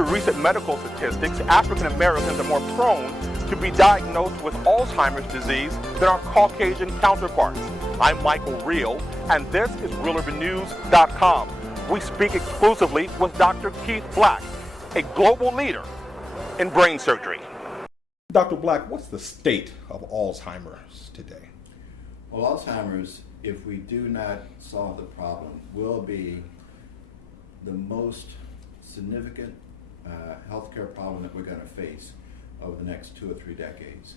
to recent medical statistics, African Americans are more prone to be diagnosed with Alzheimer's disease than our Caucasian counterparts. I'm Michael Reel, and this is ReelUrbanNews.com. We speak exclusively with Dr. Keith Black, a global leader in brain surgery. Dr. Black, what's the state of Alzheimer's today? Well, Alzheimer's, if we do not solve the problem, will be the most significant healthcare problem that we're going to face over the next 2 or 3 decades.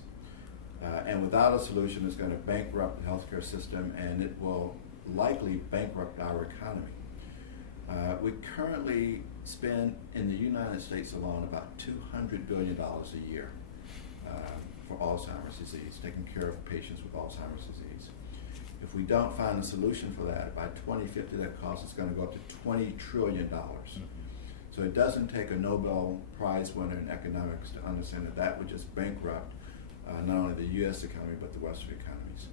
And without a solution, it's going to bankrupt the healthcare system, and it will likely bankrupt our economy. We currently spend in the United States alone about $200 billion a year for Alzheimer's disease, taking care of patients with Alzheimer's disease. If we don't find a solution for that, by 2050 that cost is going to go up to $20 trillion. So it doesn't take a Nobel Prize winner in economics to understand that that would just bankrupt not only the U.S. economy, but the Western economies.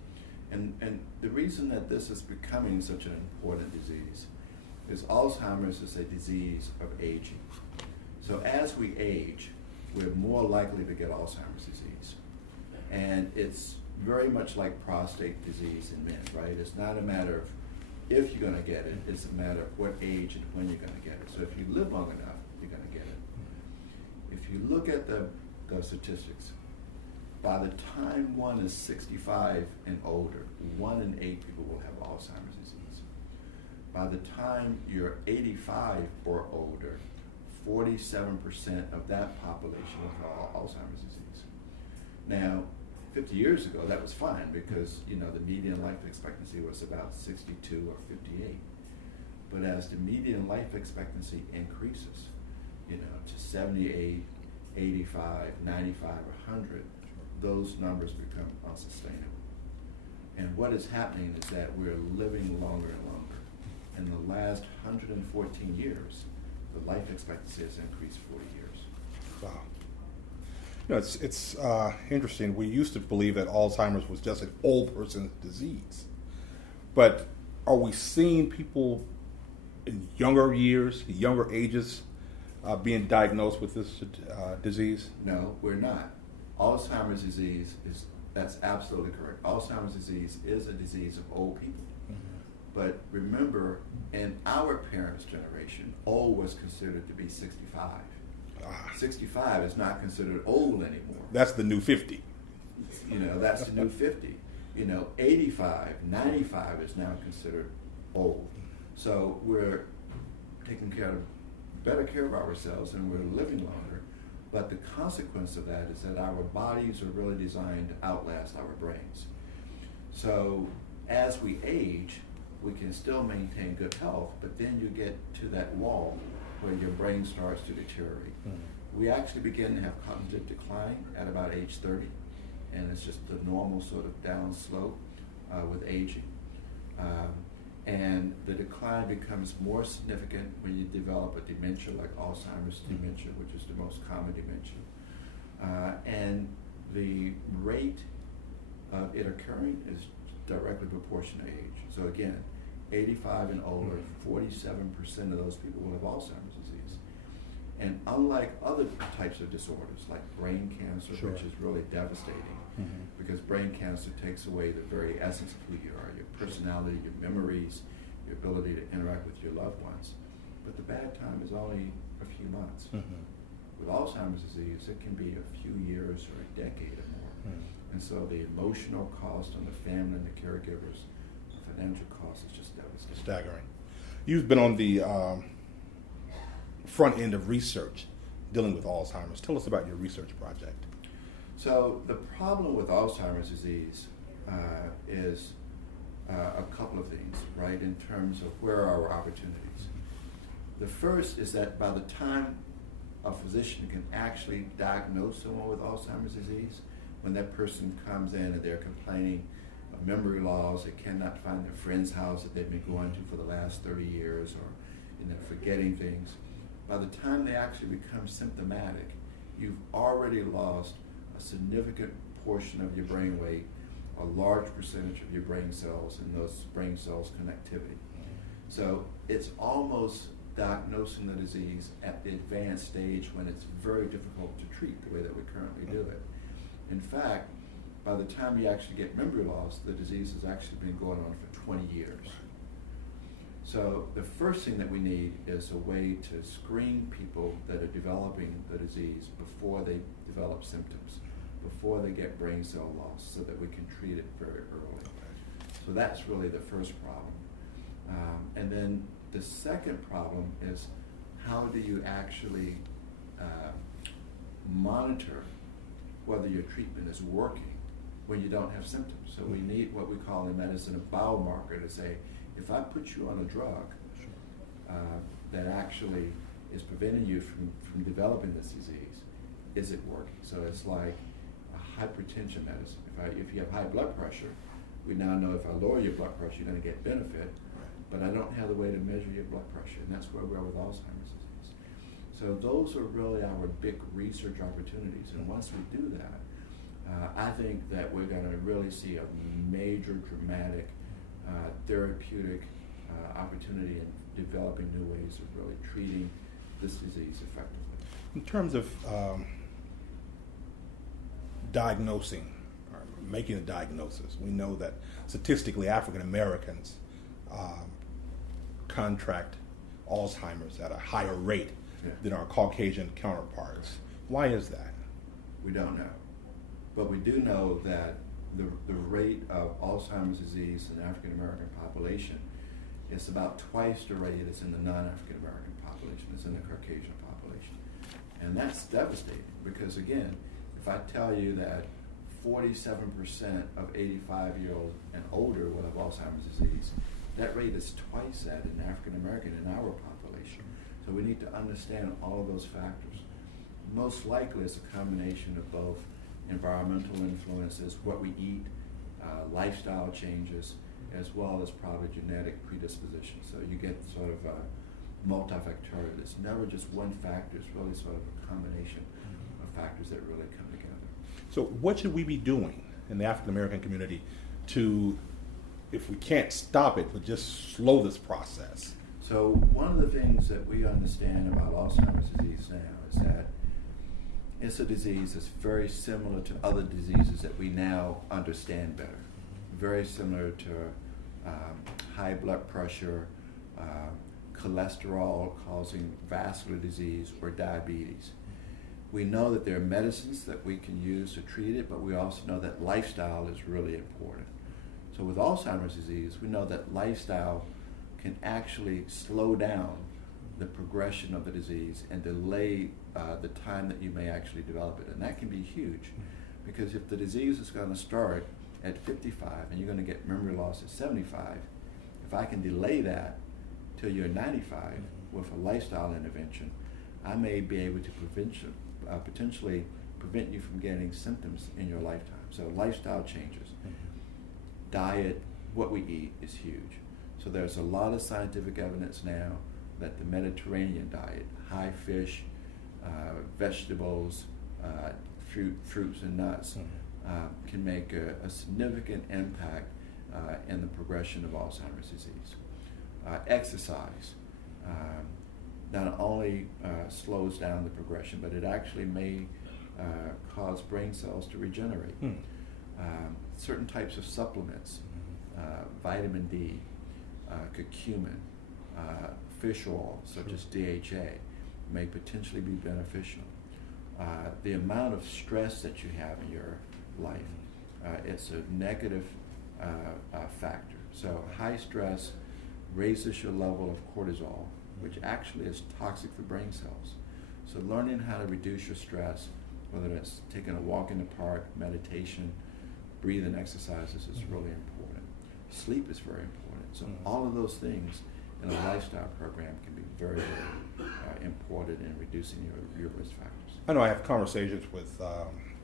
And the reason that this is becoming such an important disease is Alzheimer's is a disease of aging. So as we age, we're more likely to get Alzheimer's disease. And it's very much like prostate disease in men, right? It's not a matter of if you're going to get it, it's a matter of what age and when you're going to get it. So if you live long enough, you're going to get it. If you look at the statistics, by the time one is 65 and older, 1 in 8 people will have Alzheimer's disease. By the time you're 85 or older, 47% of that population will have Alzheimer's disease. Now, 50 years ago, that was fine because, the median life expectancy was about 62 or 58. But as the median life expectancy increases, to 78, 85, 95, or 100, those numbers become unsustainable. And what is happening is that we're living longer and longer. In the last 114 years, the life expectancy has increased 40 years. Wow. It's interesting. We used to believe that Alzheimer's was just an old person's disease. But are we seeing people in younger years, younger ages, being diagnosed with this disease? No, we're not. Alzheimer's disease that's absolutely correct. Alzheimer's disease is a disease of old people. But remember, in our parents' generation, old was considered to be 65. 65 is not considered old anymore. That's the new 50. That's the new 50. 85, 95 is now considered old. So we're taking better care of ourselves and we're living longer. But the consequence of that is that our bodies are really designed to outlast our brains. So as we age, we can still maintain good health, but then you get to that wall where your brain starts to deteriorate. We actually begin to have cognitive decline at about age 30, and it's just the normal sort of down slope with aging. And the decline becomes more significant when you develop a dementia like Alzheimer's dementia, which is the most common dementia. And the rate of it occurring is directly proportional to age. So again, 85 and older, 47% of those people will have Alzheimer's disease. And unlike other types of disorders like brain cancer, Sure. which is really devastating, because brain cancer takes away the very essence of who you are, your personality, your memories, your ability to interact with your loved ones. But the bad time is only a few months. With Alzheimer's disease, it can be a few years or a decade or more. And so the emotional cost on the family and the caregivers, the financial cost is just devastating. Staggering. You've been on the front end of research dealing with Alzheimer's. Tell us about your research project. So the problem with Alzheimer's disease is a couple of things, right, in terms of where are our opportunities. The first is that by the time a physician can actually diagnose someone with Alzheimer's disease, when that person comes in and they're complaining of memory loss, they cannot find their friend's house that they've been going to for the last 30 years, or forgetting things. By the time they actually become symptomatic, you've already lost a significant portion of your brain weight, a large percentage of your brain cells, and those brain cells connectivity. So it's almost diagnosing the disease at the advanced stage when it's very difficult to treat the way that we currently do it. In fact, by the time you actually get memory loss, the disease has actually been going on for 20 years. So the first thing that we need is a way to screen people that are developing the disease before they develop symptoms, before they get brain cell loss, so that we can treat it very early. So that's really the first problem. And then the second problem is, how do you actually monitor whether your treatment is working when you don't have symptoms? So we need what we call in medicine a biomarker to say, if I put you on a drug that actually is preventing you from developing this disease, is it working? So it's like a hypertension medicine. If you have high blood pressure, we now know if I lower your blood pressure, you're going to get benefit, but I don't have the way to measure your blood pressure, and that's where we are with Alzheimer's disease. So those are really our big research opportunities, and once we do that, I think that we're going to really see a major, dramatic therapeutic opportunity in developing new ways of really treating this disease effectively. In terms of diagnosing or making a diagnosis, we know that statistically African Americans contract Alzheimer's at a higher rate than our Caucasian counterparts. Why is that? We don't know. But we do know that the rate of Alzheimer's disease in the African American population is about twice the rate as in the non-African American population, as in the Caucasian population. And that's devastating because, again, if I tell you that 47% of 85-year-olds and older will have Alzheimer's disease, that rate is twice that in African American in our population. So we need to understand all of those factors. Most likely it's a combination of both environmental influences, what we eat, lifestyle changes, as well as probably genetic predisposition. So you get sort of a multifactorial. It's never just one factor, it's really sort of a combination of factors that really come together. So what should we be doing in the African American community to, if we can't stop it, but just slow this process? So one of the things that we understand about Alzheimer's disease now is that it's a disease that's very similar to other diseases that we now understand better. Very similar to high blood pressure, cholesterol causing vascular disease, or diabetes. We know that there are medicines that we can use to treat it, but we also know that lifestyle is really important. So with Alzheimer's disease, we know that lifestyle can actually slow down the progression of the disease and delay the time that you may actually develop it. And that can be huge, because if the disease is going to start at 55 and you're going to get memory loss at 75, if I can delay that till you're 95 with a lifestyle intervention, I may be able to potentially prevent you from getting symptoms in your lifetime. So lifestyle changes. Diet, what we eat, is huge. So there's a lot of scientific evidence now that the Mediterranean diet, high fish, vegetables, fruits and nuts, can make a significant impact in the progression of Alzheimer's disease. Exercise not only slows down the progression, but it actually may cause brain cells to regenerate. Certain types of supplements, vitamin D, curcumin, fish oil, such as DHA, may potentially be beneficial. The amount of stress that you have in your life, it's a negative factor. So high stress raises your level of cortisol, which actually is toxic for brain cells. So learning how to reduce your stress, whether it's taking a walk in the park, meditation, breathing exercises, is really important. Sleep is very important. So all of those things in a lifestyle program can be very, very important in reducing your risk factors. I know I have conversations with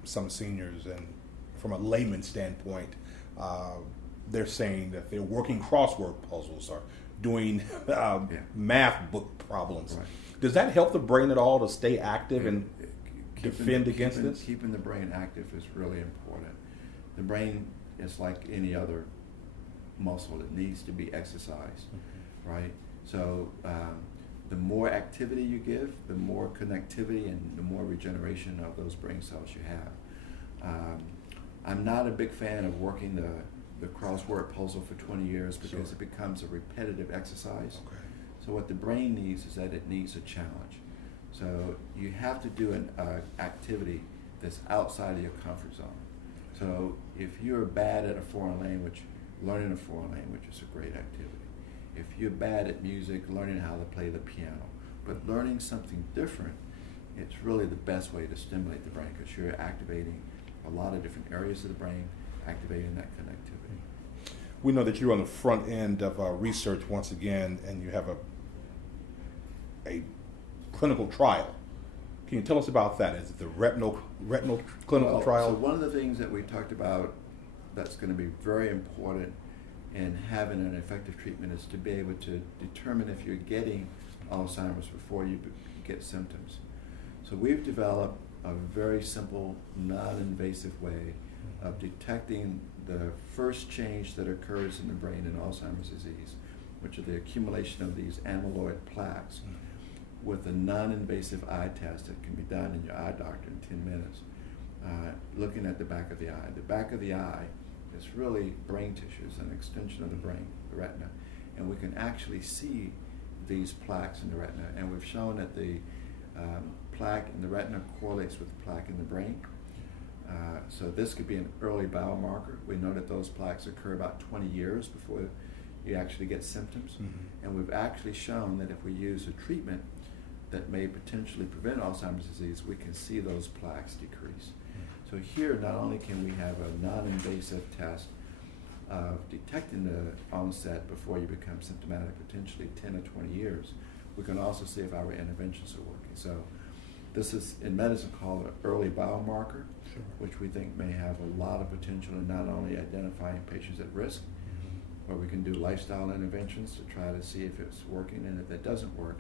some seniors, and from a layman standpoint, they're saying that they're working crossword puzzles or doing math book problems. Right. Does that help the brain at all to stay active and defend against this? Keeping the brain active is really important. The brain is like any other muscle. It needs to be exercised, right? So the more activity you give, the more connectivity and the more regeneration of those brain cells you have. I'm not a big fan of working the crossword puzzle for 20 years because it becomes a repetitive exercise. Okay. So what the brain needs is that it needs a challenge. So you have to do an activity that's outside of your comfort zone. So if you're bad at a foreign language, learning a foreign language is a great activity. If you're bad at music, learning how to play the piano. But learning something different, it's really the best way to stimulate the brain because you're activating a lot of different areas of the brain, activating that connectivity. We know that you're on the front end of research once again, and you have a clinical trial. Can you tell us about that? Is it the retinal clinical trial? So one of the things that we talked about that's going to be very important in having an effective treatment is to be able to determine if you're getting Alzheimer's before you get symptoms. So we've developed a very simple, non-invasive way of detecting the first change that occurs in the brain in Alzheimer's disease, which are the accumulation of these amyloid plaques, with a non-invasive eye test that can be done in your eye doctor in 10 minutes, looking at the back of the eye. The back of the eye is really brain tissues, an extension of the brain, the retina, and we can actually see these plaques in the retina, and we've shown that the plaque in the retina correlates with the plaque in the brain. So this could be an early biomarker. We know that those plaques occur about 20 years before you actually get symptoms, and we've actually shown that if we use a treatment that may potentially prevent Alzheimer's disease, we can see those plaques decrease. So here, not only can we have a non-invasive test of detecting the onset before you become symptomatic, potentially 10 or 20 years, we can also see if our interventions are working. So this is in medicine called an early biomarker, which we think may have a lot of potential in not only identifying patients at risk, where we can do lifestyle interventions to try to see if it's working, and if that doesn't work,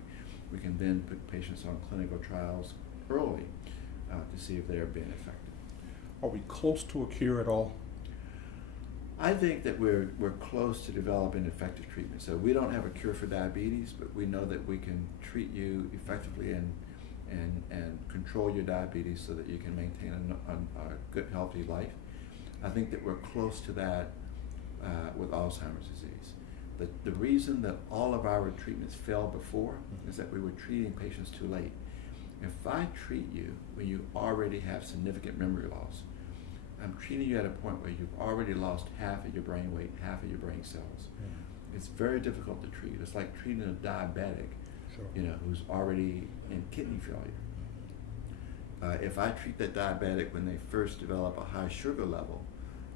we can then put patients on clinical trials early to see if they're being effective. Are we close to a cure at all? I think that we're close to developing effective treatment. So we don't have a cure for diabetes, but we know that we can treat you effectively and control your diabetes so that you can maintain a good, healthy life. I think that we're close to that with Alzheimer's disease. The reason that all of our treatments failed before is that we were treating patients too late. If I treat you when you already have significant memory loss, I'm treating you at a point where you've already lost half of your brain weight, half of your brain cells. It's very difficult to treat. It's like treating a diabetic, who's already in kidney failure. If I treat that diabetic when they first develop a high sugar level,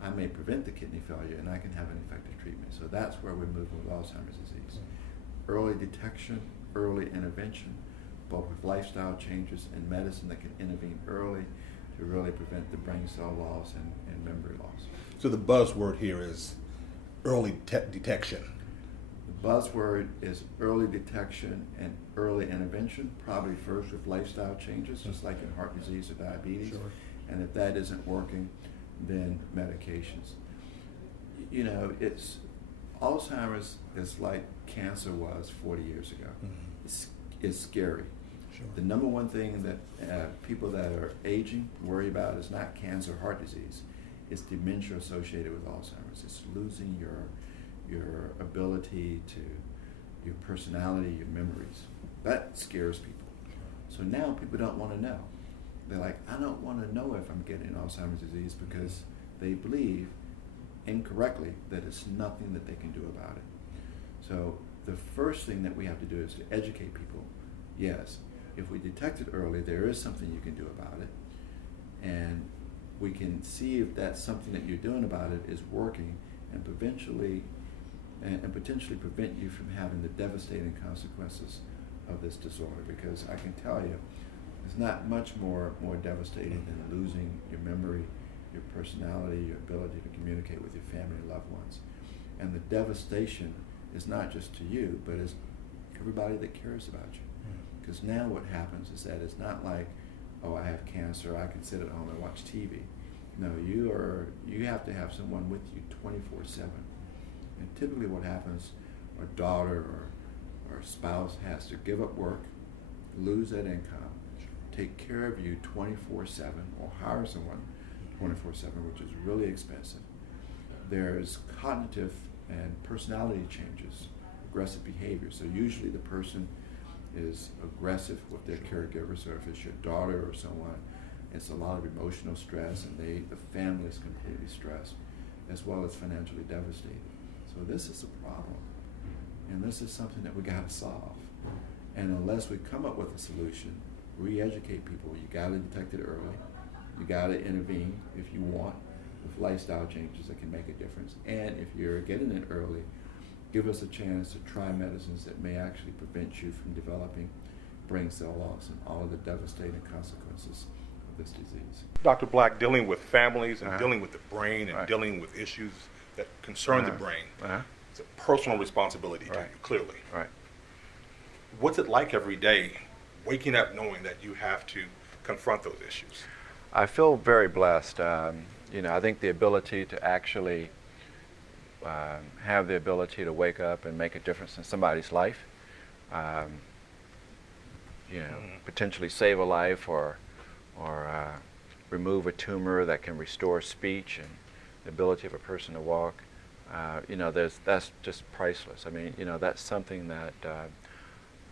I may prevent the kidney failure and I can have an effective treatment. So that's where we're moving with Alzheimer's disease. Early detection, early intervention, both with lifestyle changes and medicine that can intervene early to really prevent the brain cell loss and memory loss. So the buzzword here is early detection. The buzzword is early detection and early intervention, probably first with lifestyle changes, just like in heart disease or diabetes. And if that isn't working, then medications. Alzheimer's is like cancer was 40 years ago. It's scary. The number one thing that people that are aging worry about is not cancer or heart disease. It's dementia associated with Alzheimer's. It's losing your ability to, your personality, your memories. That scares people. So now people don't want to know. They're like, I don't want to know if I'm getting Alzheimer's disease because they believe incorrectly that it's nothing that they can do about it. So the first thing that we have to do is to educate people. Yes, if we detect it early, there is something you can do about it. And we can see if that's something that you're doing about it is working and potentially prevent you from having the devastating consequences of this disorder. Because I can tell you, it's not much more devastating than losing your memory, your personality, your ability to communicate with your family and loved ones. And the devastation is not just to you, but it's everybody that cares about you. Because now what happens is that it's not like, oh, I have cancer, I can sit at home and watch TV. No, you have to have someone with you 24/7. And typically what happens, a daughter or or spouse has to give up work, lose that income, take care of you 24/7, or hire someone 24/7, which is really expensive. There's cognitive and personality changes, aggressive behavior. So usually the person is aggressive with their caregiver. So if it's your daughter or someone, it's a lot of emotional stress, and the family is completely stressed, as well as financially devastated. So this is a problem, and this is something that we got to solve. And unless we come up with a solution, re-educate people, you got to detect it early. You got to intervene if you want with lifestyle changes that can make a difference. And if you're getting it early, give us a chance to try medicines that may actually prevent you from developing brain cell loss and all of the devastating consequences of this disease. Dr. Black, dealing with families and Uh-huh. dealing with the brain and Right. dealing with issues that concern the Uh-huh. brain, Uh-huh. it's a personal responsibility to Right. you, clearly. Right. What's it like every day waking up knowing that you have to confront those issues? I feel very blessed. I think the ability to actually have the ability to wake up and make a difference in somebody's life, potentially save a life or remove a tumor that can restore speech and the ability of a person to walk. That's just priceless. I mean, that's something that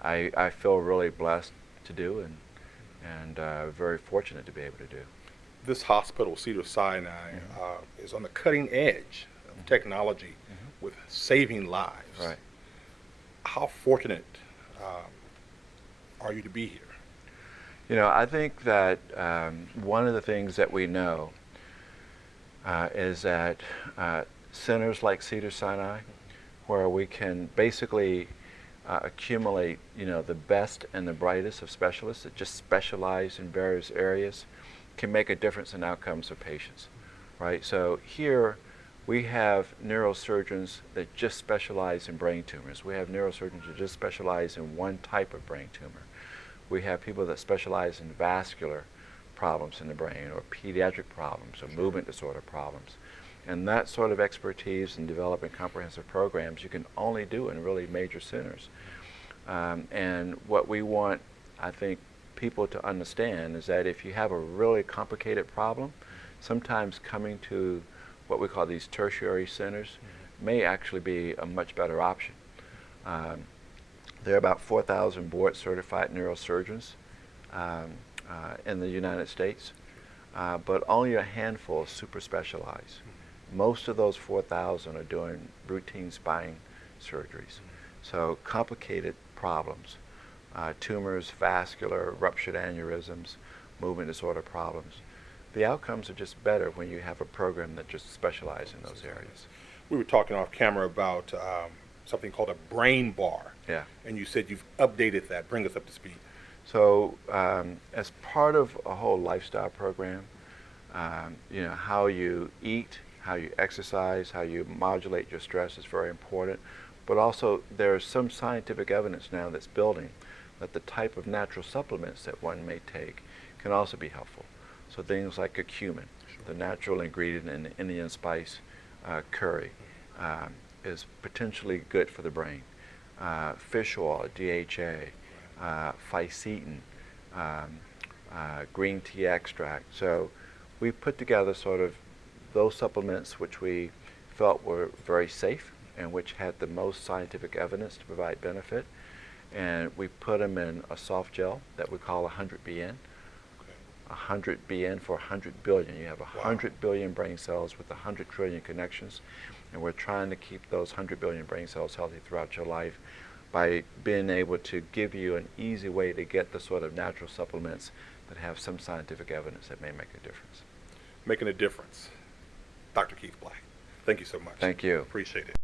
I feel really blessed to do and very fortunate to be able to do. This hospital, Cedars-Sinai, is on the cutting edge of technology with saving lives. Right. How fortunate are you to be here? I think that one of the things that we know is that centers like Cedars-Sinai, where we can basically accumulate, the best and the brightest of specialists that just specialize in various areas, can make a difference in outcomes of patients, right? So here we have neurosurgeons that just specialize in brain tumors. We have neurosurgeons that just specialize in one type of brain tumor. We have people that specialize in vascular problems in the brain, or pediatric problems, or movement disorder problems. And that sort of expertise in developing comprehensive programs you can only do in really major centers. And what we want, I think, people to understand is that if you have a really complicated problem, sometimes coming to what we call these tertiary centers may actually be a much better option. There are about 4,000 board-certified neurosurgeons in the United States, but only a handful super specialize. Most of those 4,000 are doing routine spine surgeries. So complicated problems, tumors, vascular, ruptured aneurysms, movement disorder problems. The outcomes are just better when you have a program that just specializes in those areas. We were talking off camera about something called a brain bar. Yeah. And you said you've updated that. Bring us up to speed. So as part of a whole lifestyle program, how you eat, how you exercise, how you modulate your stress is very important. But also there's some scientific evidence now that's building that the type of natural supplements that one may take can also be helpful. So things like curcumin, the natural ingredient in the Indian spice curry, is potentially good for the brain. Fish oil, DHA, fisetin, green tea extract. So we put together sort of those supplements which we felt were very safe and which had the most scientific evidence to provide benefit. And we put them in a soft gel that we call 100 BN. 100 BN for 100 billion. You have 100 billion brain cells with 100 trillion connections, and we're trying to keep those 100 billion brain cells healthy throughout your life by being able to give you an easy way to get the sort of natural supplements that have some scientific evidence that may make a difference. Making a difference. Dr. Keith Black, thank you so much. Thank you. Appreciate it.